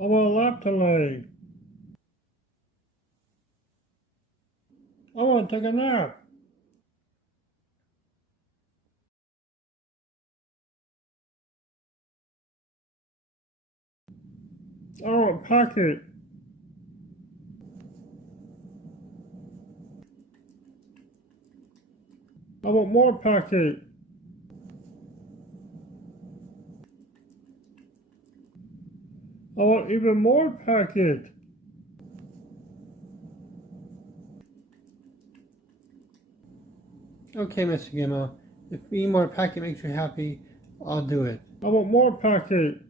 I want a lap to lay. I want to take a nap. I want a packet. I want more packet. I want even more packet. Okay, Mr. Gimmo. If eating more packet makes you happy, I'll do it. I want more packet.